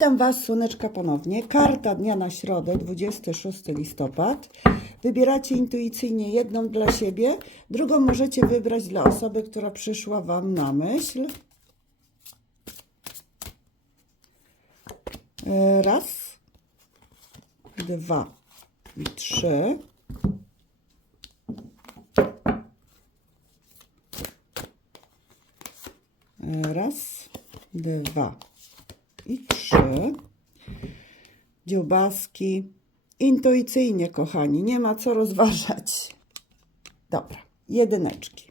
Witam Was, Słoneczka, ponownie. Karta dnia na środę, 26 listopad. Wybieracie intuicyjnie jedną dla siebie, drugą możecie wybrać dla osoby, która przyszła Wam na myśl. E, Raz, dwa i trzy. E, Raz, dwa i trzy. Dziobaski. Intuicyjnie, kochani, nie ma co rozważać. Dobra, jedyneczki.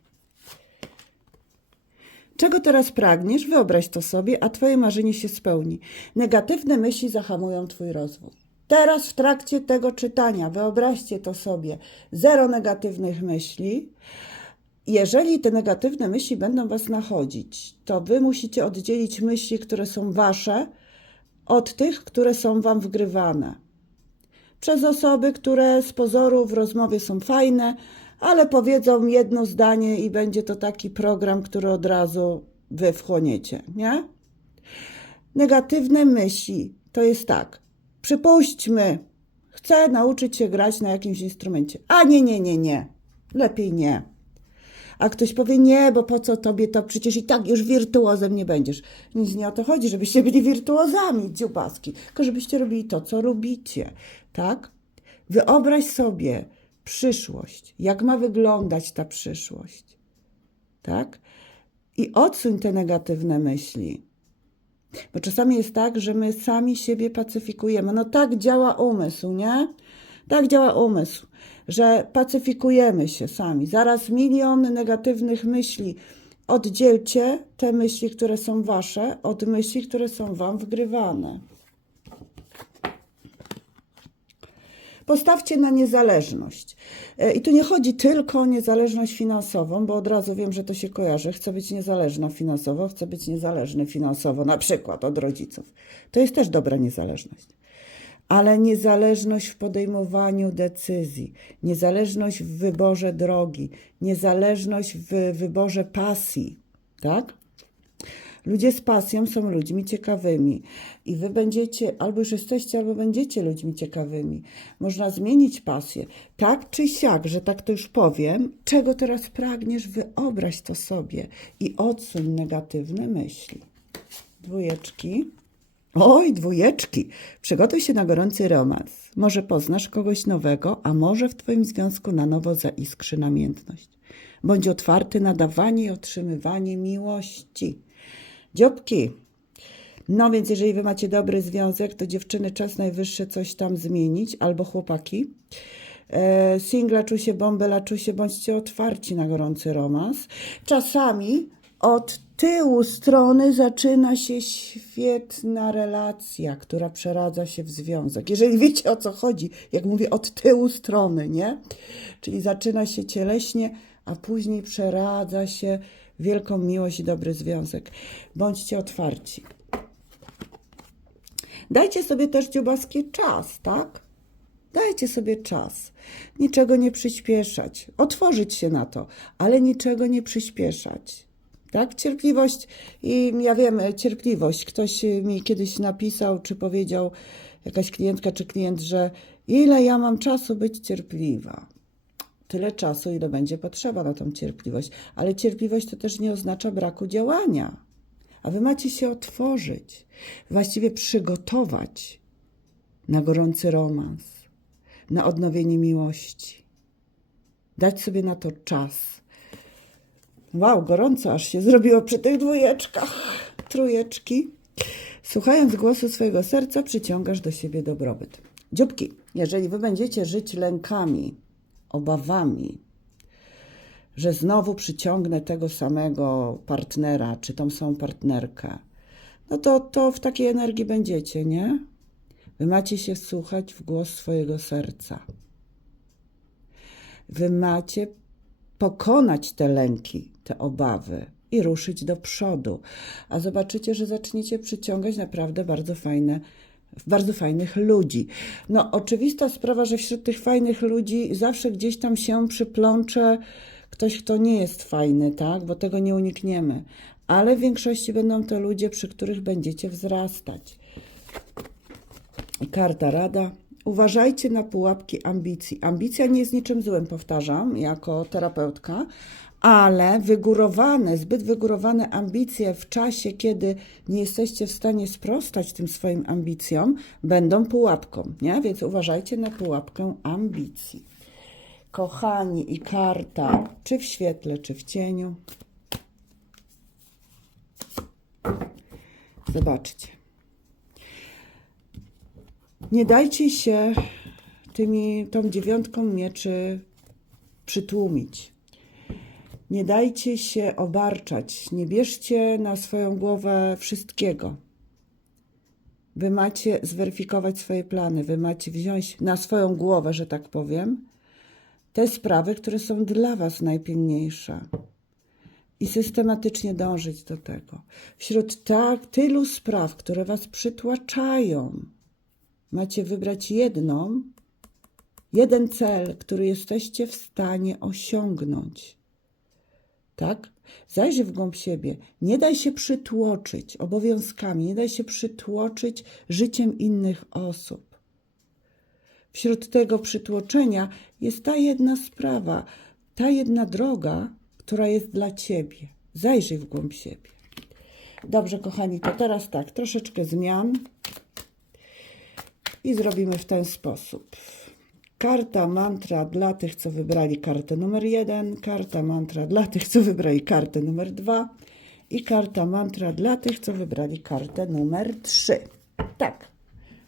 Czego teraz pragniesz? Wyobraź to sobie, a Twoje marzenie się spełni. Negatywne myśli zahamują Twój rozwój. Teraz w trakcie tego czytania wyobraźcie to sobie. Zero negatywnych myśli. Jeżeli te negatywne myśli będą Was nachodzić, to Wy musicie oddzielić myśli, które są Wasze, od tych, które są Wam wgrywane. Przez osoby, które z pozoru w rozmowie są fajne, ale powiedzą jedno zdanie i będzie to taki program, który od razu Wy wchłoniecie, nie? Negatywne myśli to jest tak. Przypuśćmy, chcę nauczyć się grać na jakimś instrumencie. A nie, nie, nie, nie. Lepiej nie. A ktoś powie, nie, bo po co tobie to, przecież i tak już wirtuozem nie będziesz. Nic nie o to chodzi, żebyście byli wirtuozami, dziubaski, tylko żebyście robili to, co lubicie, tak? Wyobraź sobie przyszłość, jak ma wyglądać ta przyszłość, tak? I odsuń te negatywne myśli. Bo czasami jest tak, że my sami siebie pacyfikujemy. No tak działa umysł, nie? Tak działa umysł, że pacyfikujemy się sami. Zaraz milion negatywnych myśli. Oddzielcie te myśli, które są wasze, od myśli, które są wam wgrywane. Postawcie na niezależność. E, I tu nie chodzi tylko o niezależność finansową, bo od razu wiem, że to się kojarzy. Chcę być niezależna finansowo, chcę być niezależny finansowo, na przykład od rodziców. To jest też dobra niezależność. Ale niezależność w podejmowaniu decyzji, niezależność w wyborze drogi, niezależność w wyborze pasji, tak? Ludzie z pasją są ludźmi ciekawymi i wy będziecie, albo już jesteście, albo będziecie ludźmi ciekawymi. Można zmienić pasję, tak czy siak, że tak to już powiem. Czego teraz pragniesz, wyobraź to sobie i odsuń negatywne myśli. Dwójeczki. Oj, dwójeczki. Przygotuj się na gorący romans. Może poznasz kogoś nowego, a może w Twoim związku na nowo zaiskrzy namiętność. Bądź otwarty na dawanie i otrzymywanie miłości. Dziobki. No więc jeżeli wy macie dobry związek, to dziewczyny czas najwyższy coś tam zmienić, albo chłopaki. E, singla czusie, bąbela czusie, bądźcie otwarci na gorący romans. Czasami od tyłu strony zaczyna się świetna relacja, która przeradza się w związek. Jeżeli wiecie o co chodzi, jak mówię od tyłu strony, nie? Czyli zaczyna się cieleśnie, a później przeradza się wielką miłość i dobry związek. Bądźcie otwarci. Dajcie sobie też dziubaski czas, tak? Dajcie sobie czas. Niczego nie przyspieszać. Otworzyć się na to, ale niczego nie przyspieszać. Tak? Cierpliwość i ja wiem, cierpliwość. Ktoś mi kiedyś napisał, czy powiedział, jakaś klientka czy klient, że ile ja mam czasu być cierpliwa. Tyle czasu, ile będzie potrzeba na tą cierpliwość. Ale cierpliwość to też nie oznacza braku działania. A wy macie się otworzyć, właściwie przygotować na gorący romans, na odnowienie miłości. Dać sobie na to czas. Wow, gorąco aż się zrobiło przy tych dwójeczkach, trójeczki. Słuchając głosu swojego serca, przyciągasz do siebie dobrobyt. Dzióbki, jeżeli wy będziecie żyć lękami, obawami, że znowu przyciągnę tego samego partnera, czy tą samą partnerkę, no to, to w takiej energii będziecie, nie? Wy macie się słuchać w głos swojego serca. Wy macie pokonać te lęki, te obawy i ruszyć do przodu. A zobaczycie, że zaczniecie przyciągać naprawdę bardzo fajne, bardzo fajnych ludzi. No, oczywista sprawa, że wśród tych fajnych ludzi zawsze gdzieś tam się przyplącze ktoś, kto nie jest fajny, tak? Bo tego nie unikniemy. Ale w większości będą to ludzie, przy których będziecie wzrastać. Karta rada. Uważajcie na pułapki ambicji. Ambicja nie jest niczym złym, powtarzam, jako terapeutka, ale wygórowane, zbyt wygórowane ambicje w czasie, kiedy nie jesteście w stanie sprostać tym swoim ambicjom, będą pułapką, nie? Więc uważajcie na pułapkę ambicji. Kochani, i karta, czy w świetle, czy w cieniu. Zobaczcie. Nie dajcie się tymi, tą dziewiątką mieczy przytłumić. Nie dajcie się obarczać. Nie bierzcie na swoją głowę wszystkiego. Wy macie zweryfikować swoje plany. Wy macie wziąć na swoją głowę, że tak powiem, te sprawy, które są dla Was najpilniejsze. I systematycznie dążyć do tego. Wśród tak tylu spraw, które Was przytłaczają, macie wybrać jedną, jeden cel, który jesteście w stanie osiągnąć. Tak? Zajrzyj w głąb siebie. Nie daj się przytłoczyć obowiązkami, nie daj się przytłoczyć życiem innych osób. Wśród tego przytłoczenia jest ta jedna sprawa, ta jedna droga, która jest dla ciebie. Zajrzyj w głąb siebie. Dobrze, kochani, to teraz tak, troszeczkę zmian i zrobimy w ten sposób. Karta mantra dla tych, co wybrali kartę numer jeden, karta mantra dla tych, co wybrali kartę numer dwa i karta mantra dla tych, co wybrali kartę numer trzy. Tak.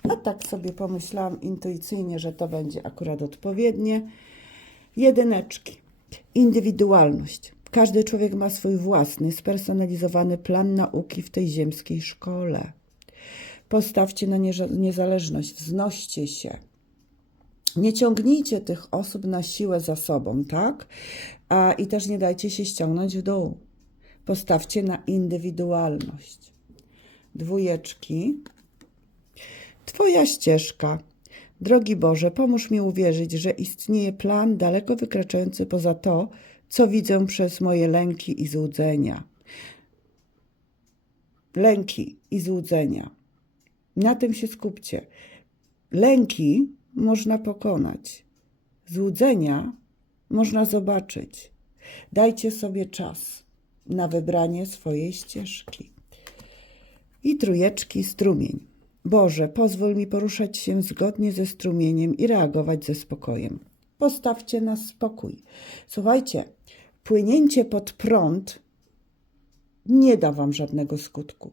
A tak sobie pomyślałam intuicyjnie, że to będzie akurat odpowiednie. Jedyneczki. Indywidualność. Każdy człowiek ma swój własny, spersonalizowany plan nauki w tej ziemskiej szkole. Postawcie na niezależność, wznoście się. Nie ciągnijcie tych osób na siłę za sobą, tak? A, I też nie dajcie się ściągnąć w dół. Postawcie na indywidualność. Dwójeczki. Twoja ścieżka. Drogi Boże, pomóż mi uwierzyć, że istnieje plan daleko wykraczający poza to, co widzę przez moje lęki i złudzenia. Lęki i złudzenia. Na tym się skupcie. Lęki można pokonać, złudzenia można zobaczyć. Dajcie sobie czas na wybranie swojej ścieżki. I trójeczki strumień. Boże, pozwól mi poruszać się zgodnie ze strumieniem i reagować ze spokojem. Postawcie na spokój. Słuchajcie, płynięcie pod prąd nie da wam żadnego skutku.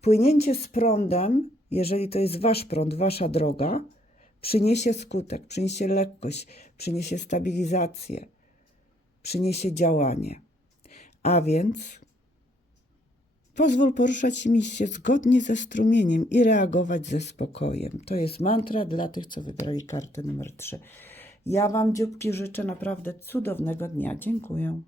Płynięcie z prądem, jeżeli to jest wasz prąd, wasza droga, przyniesie skutek, przyniesie lekkość, przyniesie stabilizację, przyniesie działanie. A więc pozwól poruszać mi się zgodnie ze strumieniem i reagować ze spokojem. To jest mantra dla tych, co wybrali kartę numer 3. Ja Wam dzióbki życzę naprawdę cudownego dnia. Dziękuję.